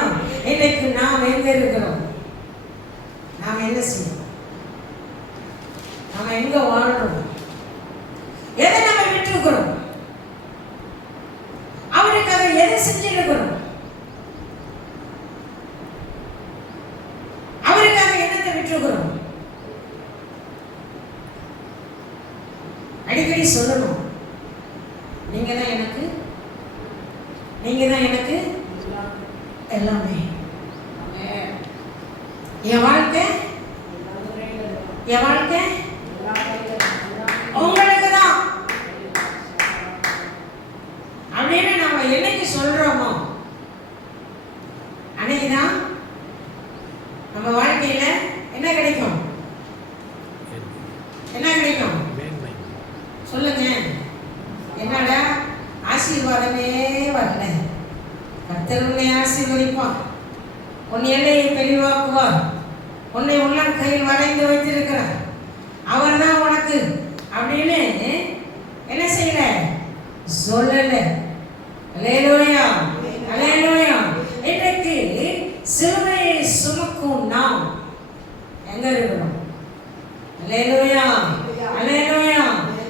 இன்னைக்கு நாம் எங்க இருக்கிறோம்? நாம் என்ன செய்யணும்? நாம எங்க வாழ்றோம்? எதை நம்ம விட்டு இருக்கிறோம்? அவருக்காக எதை செஞ்சிருக்கிறோம்? அவருக்காக என்னத்தை விட்டு இருக்கிறோம்? அடிக்கடி சொல்லணும், நீங்க தான் எனக்கு எல்லாமே. என் வாழ்க்கை உங்களுக்கு தான் அப்படின்னு நம்ம என்னைக்கு சொல்றோமோ அன்னைக்குதான் நம்ம வாழ்க்கையில என்ன கிடைக்கும்? சொல்லுங்க. என்னடா ஆசீர்வாதமே வரல. கர்த்தர் உன்னை ஆசீர்வதிப்பார், உன் எல்லையை தெளிவாக்குவார், உன்னை உள்ளம் கையில் வரைந்து வைத்திருக்கிறார், அவர் தான் உனக்கு அப்படின்னு என்ன செய்யல? சொல்லல. அல்லேலூயா, அல்லேலூயா. இன்றைக்கு சிலுவையை சுமக்கும் நாம் எங்க இருக்கிறோம்? அல்லேலூயா, அல்லேலூயா.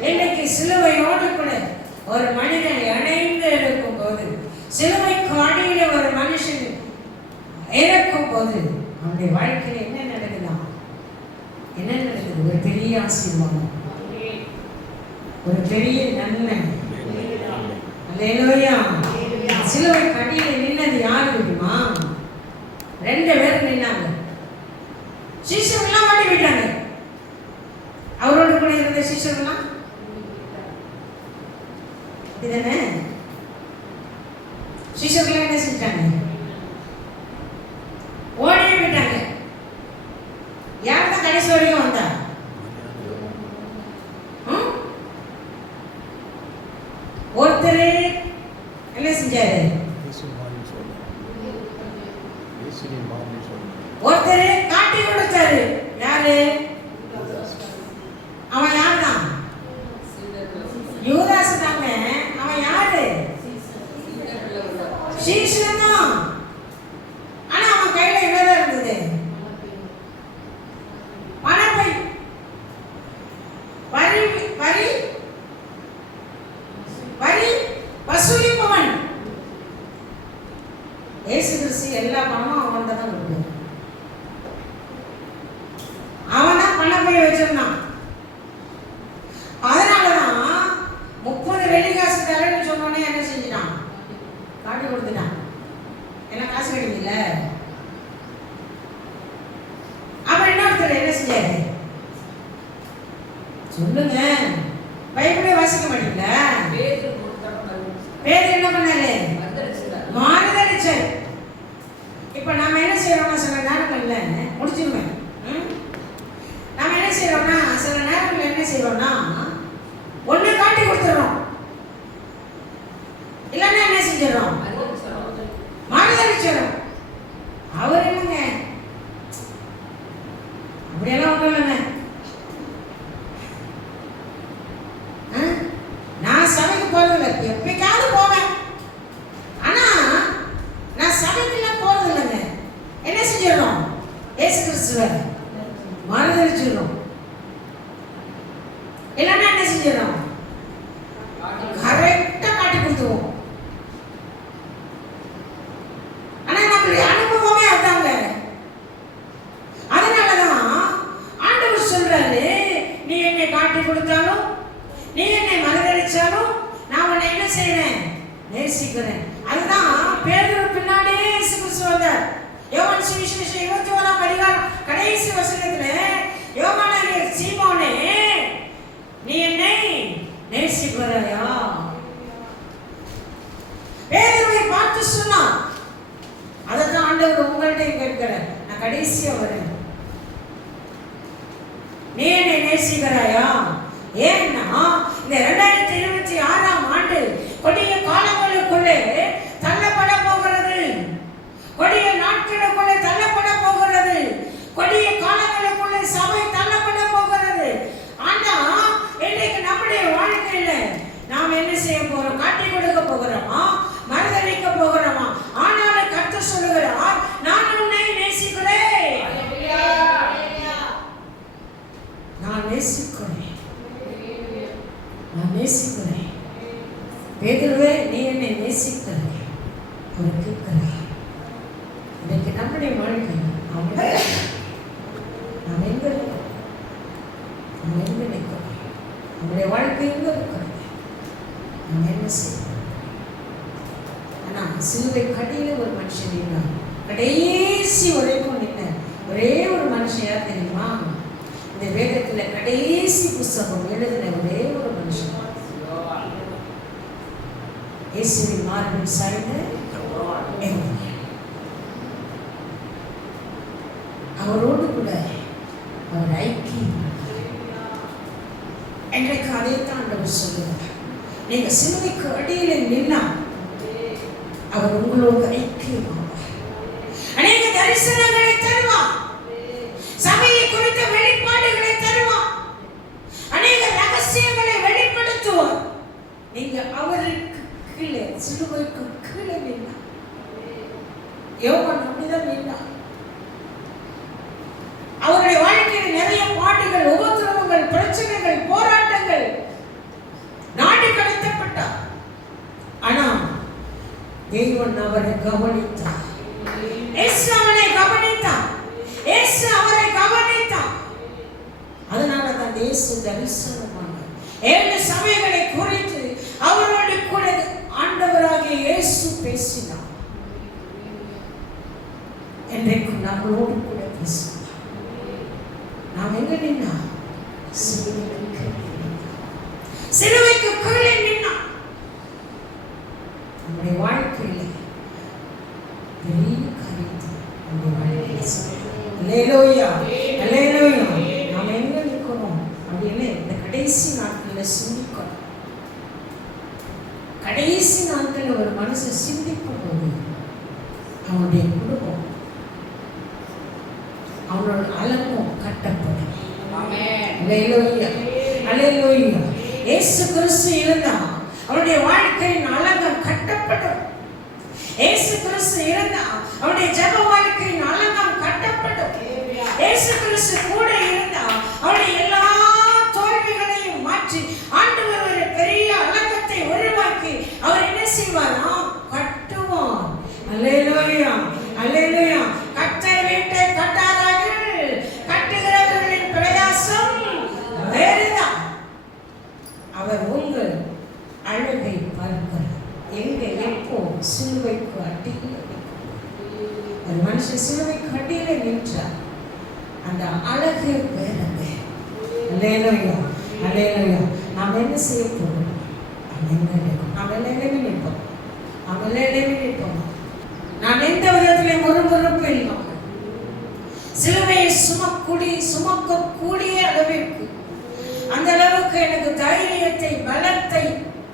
இன்னைக்கு சிலுவையோடு கூட ஒரு மனிதன் இணைந்து இருக்கும் போது, சிலுவைக்கு அடியில ஒரு மனுஷன் இறக்கும் போது அவனுடைய வாழ்க்கையில் என்ன நடக்குதான்? என்ன நடக்குது? ஒரு பெரிய ஆசீர்வாதம், ஒரு பெரிய நன்மை. அல்லேலூயா. சிலுவை அடியில நின்னது யாரு தெரியுமா? 2 பேர் நின்னாங்க. சீஷர்கள்லாம் ஓடி விட்டாங்க. அவரோடு கூட இருந்த சீஷர்கள்லாம் இதுதானே. சீஷர்கள்லாம் என்ன செஞ்சாங்க? ஓடியே விட்டாங்க. யார் தான் கடைசி வரைக்கும் வந்தா? ஒருத்தர் என்ன செஞ்சாரு? ஒருத்தர் காட்டி கொடுத்தாரு. யாரு அவன்? யாருதான்? யூதாஸ் தாங்க. அவன் யாரு? சீஷன் தான். ஆனா அவன் கையில என்னதான் இருந்தது? பணப்பை. வரி வரி வரி வசூலிப்பவன். இயேசு கிறிஸ்து எல்லா பணமும் அவன்கிட்ட தான் கொடுத்தாரு. அவன் தான் பணப்பை வச்சிருந்தான். அதனாலதான் 30 வெள்ளிக்காசு தரேன்னு சொன்னோன்னே என்ன செஞ்சிட்டான்? காட்டி கொடுத்துட்டான். என்ன காசு கிடைக்கல. அப்புறம் இன்னொருத்தர் என்ன செஞ்சாரு? சொல்லுங்க. பைபிளே வாசிக்க மாட்டீங்களா? பேதுரு என்ன பண்ணாரு? மாறுதலிச்சாரு. இப்ப நாம என்ன செய்யறோம்னா சில நேரங்கள்ல முடிச்சிருவேன். நாம என்ன செய்யறோம்னா சில நேரங்கள்ல என்ன செய்யறோம்னா ஒண்ணு காட்டி கொடுத்துறோம், இல்லன்னா என்ன செஞ்சிடறோம்? மாறுதலிச்சிடறோம். அவர் என்னங்க அப்படியெல்லாம் ஒன்றும் இல்லைங்க. நான் சபைக்கு போறதில்லை, எப்பயாவது போவேன். ஆனா நான் சபைக்குலாம் போறது இல்லைங்க. என்ன செஞ்சிடறோம்? இயேசு கிறிஸ்துவை மறுதலிச்சிடறோம். இல்லைன்னா என்ன செஞ்சிடறோம்? கரெக்டா காட்டி கொடுத்துருவோம். ஆனா நம்மளுடைய அனுபவமே அதாங்க. அதனாலதான் ஆண்டவர் சொல்றாரு, நீ என்னை காட்டி கொடுத்தாலும் நீ என்னை மறுதலிச்சாலும் நான் உன்னை என்ன செய்யறேன்? நேசிக்கிறேன். அதுதான் பேதுரு பின்னாடியே இயேசு கிறிஸ்து வந்தார். யோவான் சுவிசேஷம் 21ஆம் அதிகாரம் கடைசி வசனத்துல யோவானே, சீமோனே, நீ என்னை நேசிக்கிறாயா? பேதுருவை பார்த்து சொன்னான். அதான் ஆண்டவர் உங்கள்கிட்ட கேட்கிறார். நான் கடைசியா வரேன். நீ என்னை நேசிக்கிறாயா? ஏன்னா இந்த 2026ஆம் ஆண்டு கொடிய காலங்களுக்குள்ளே தள்ளப்பட போகிறது. கொடிய நாட்களுக்குள்ளே தள்ளப்பட போகிறது. கொடிய காலங்களுக்குள்ளே சபை தள்ளப்பட போகிறது. ஆனா இன்னைக்கு நம்முடைய வாழ்க்கையில நாம் என்ன செய்ய போறோம்? காட்டி கொடுக்க போகிறோமா? மறுதலிக்க போகிறோமா? ஆனாலும் கர்த்தர் சொல்லுகிறார், நான் உன்னை நேசிக்கிறேன். நான் நேசிக்கிறேன். நான் நேசிக்கிறேன். பேதுருவே, நீ என்னை நேசிக்கிறாய். அவர் கேட்கிறார். இன்னைக்கு நம்முடைய வாழ்க்கை நாம் எங்க இருக்கோம்? நாம் எங்க நிற்கிறோம்? நம்முடைய வாழ்க்கை எங்க இருக்கிறது? நாம் என்ன செய்யணும்? ஆனா சிலுவை கடியில ஒரு மனுஷன் நின்றார். கடைசி வரைக்கும் நின்ன ஒரே ஒரு மனுஷன் யார் தெரியுமா? இந்த வேதத்துல கடைசி புஸ்தகம் எழுதின ஒரே ஒரு மனுஷன், இயேசுவின் மார்பில் சாய்ந்த அவரோடு கூட அவர் ஐக்கியம். இன்றைக்கு அதைத்தான் ஆண்டவர் சொல்லுகிறார். நீங்க சிலுவைக்கு அடியில நின்னா அவர் உங்களோடு ஐக்கியமாவார். அநேக தரிசனங்களை தருவார். சபையை குறித்த வெளிப்பாடுகளை தருவார். அநேக ரகசியங்களை வெளிப்படுத்துவார். நீங்க அவருக்கு கீழே, சிலுவைக்கு கீழே நின்னா. யோவான் அப்படிதான் நின்னார். அவருடைய வாழ்க்கையில் நிறைய பாடுகள், உபத்திரவங்கள், பிரச்சனைகள், போராட்டங்கள், நாடு கடத்தப்பட்டார். ஆனா தேவன் அவரை கவனித்தார். இயேசு அவரை கவனித்தார். இயேசு அவரை கவனித்தார். அதனாலதான் இயேசு தரிசனமானார். 7 சமயங்களை குறித்து அவரோடு கூட ஆண்டவராகிய இயேசு பேசினார். இன்றைக்கு நம்மளோடு கூட பேசினார். நாம் எங்க நின்னா? சிலுவைக்கு கீழே நின்னா. நம்முடைய வாழ்க்கையில பெரிய காரியத்தை நம்முடைய வாழ்க்கையில அல்லேலூயா, அல்லேலூயா. நாம் எங்க நிற்கிறோம் அப்படின்னு இந்த கடைசி நாட்களில் சிந்திக்கணும். கடைசி நாட்களில் ஒரு மனுஷன் சிந்திக்கும் போது அவனுடைய குடும்பம், அவனோட அலங்கம் கட்டப்படும். அல்லேலூயா, அல்லேலூயா. இயேசு கிறிஸ்து இருந்தா அவனுடைய வாழ்க்கையின் அலங்கம் கட்டப்படும். இயேசு கிறிஸ்து இருந்தா அவனுடைய ஜெப வாழ்க்கையின் அலங்கம் கட்டப்படும். இயேசு கிறிஸ்து கூட இருந்தா அவனுடைய எல்லா தோல்விகளையும் மாற்றி ஆண்டவர் ஒரு பெரிய அலங்கத்தை உருவாக்கி அவர் என்ன செய்வாரா? கட்டுவார். அல்லேலூயா, அல்லேலூயா. கர்த்தர் வீட்டை கட்டாதார்கள், கட்டுகிறவர்களின் பிரயாசம் வேறுதான். அவர் உங்கள் அழகை பார்க்கிறார். எங்க எப்போ சிலுவைக்கு அடியில் ஒரு மனுஷன் சிலுவைக்கு அடியில் நின்றார், அந்த அழகு வேறங்க. அல்லேலூயா, அல்லேலூயா. நாம் என்ன செய்ய போகிறோம்? நாம் எல்லாருமே நிற்போம், நாம் எல்லாருமே நிற்போம். நான் எந்த விதத்திலையும் முறுமுறுப்பு இல்லாம சிலுவையை சுமக்கக்கூடிய அளவிற்கு, அந்த அளவுக்கு எனக்கு தைரியத்தை, பலத்தை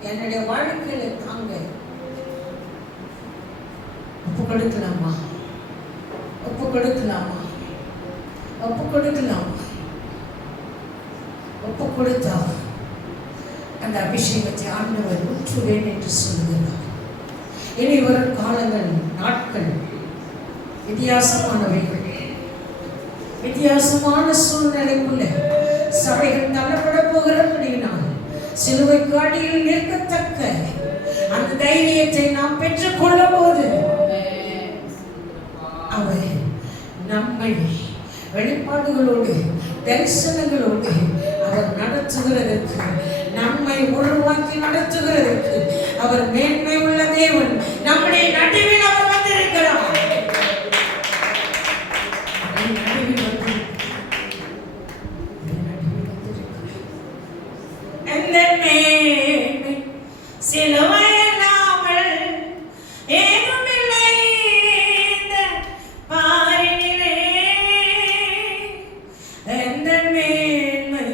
என்னுடைய வாழ்க்கையில தாங்க ஒப்பு கொடுக்கலாமா? ஒப்பு கொடுக்கலாமா? ஒப்பு கொடுக்கலாமா? ஒப்பு கொடுத்தா அந்த அபிஷேகத்தை ஆண்டவர் ஊற்றுவேன் என்று சொல்லுகிறார். இனி வரும் காலங்கள், நாட்கள் வித்தியாசமானவைகள். வித்தியாசமான சூழ்நிலைக்குள்ள சபைகள் தள்ளப்பட போகிறபடினால் சிலுவைக்கு அடியில் நிற்கத்தக்க அந்த தைரியத்தை நாம் பெற்றுக் கொள்ளும் போது அவர் நம்மை வெளிப்பாடுகளோடு, தரிசனங்களோடு அவர் நடத்துகிறதற்கு, நம்மை உருவாக்கி நடத்துகிறதற்கு அவர் மேன்மை உள்ள தேவன். நம்முடைய நடுவில் அவர் வந்திருக்கிறார். சிலுவை இல்லாமல் ஏதுமில்லை இந்த பாரினிலே, எந்த மேன்மை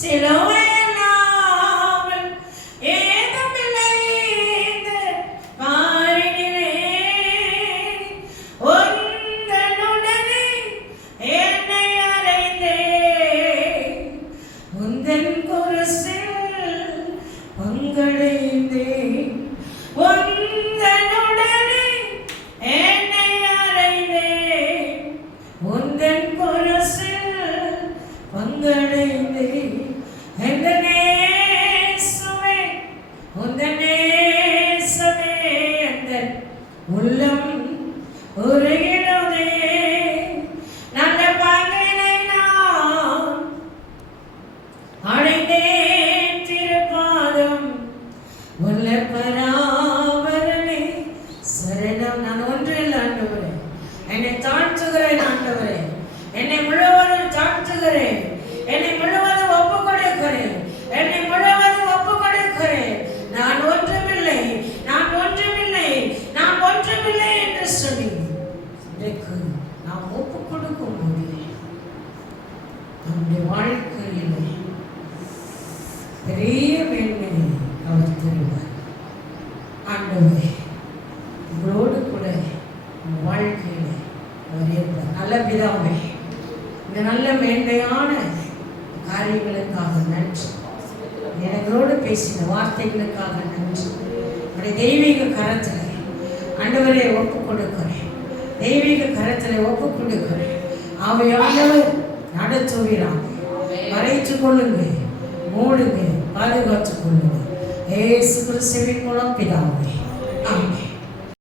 சிலுவை இல்லாமல் ஏதுமில்லை இந்த பாரினிலே, உந்தனுடனே என்னை அறைந்தே உந்தன் குருசில் பங்கடைந்தேன், உந்தனுடனே என்னை அறைந்தேன் உந்தன் குருசில் பங்கடைந்தேன். எந்த நேசமே, உந்தன் நேசமே எந்த உள்ளம் உருகிடுதே. நல்ல பங்கினை நான் அடைந்தேன் திருப்பாதம் உள்ள பராபரனே சரணம். நான் ஒன்றில் ஆண்டவரே, என்னை தாழ்த்துகிறேன் ஆண்டவரே, என்னை முழுவதும் தாழ்த்துகிறேன், என்னை முழுவதும் ஒப்பு கொடுக்கிறேன், என்னை முழுவதும் ஒப்பு கொடுக்கிறேன். நான் ஒன்றுமில்லை, நான் ஒன்றுமில்லை, நான் ஒன்றுமில்லை என்று சொல்லி இன்றைக்கு நாம் ஒப்பு கொடுக்கும் போது நம்முடைய வாழ்க்கையில் பெரிய மேன்மையை அவர் தருவார். ஆண்டவரே, உங்களோடு கூட உங்கள் வாழ்க்கையில் அவர் இருப்பார். நல்ல பிதாவே, இந்த நல்ல மேன்மையான காரியங்களுக்காக நன்றி. எங்களோடு பேசின வார்த்தைகளுக்காக நன்றி. உடைய தெய்வீக கரத்தில் ஆண்டவரை ஒப்பு கொடுக்கிறேன், தெய்வீக கரத்தில் ஒப்பு கொடுக்கிறேன். ஆவியானவர் நடத்துவீராக. மறைத்துக் கொள்ளுங்க, மூடுங்க, பாதுகாத்துக் கொள்ளுங்க. இயேசு கிறிஸ்துவின் மூலம் பிதாவே, ஆமென்.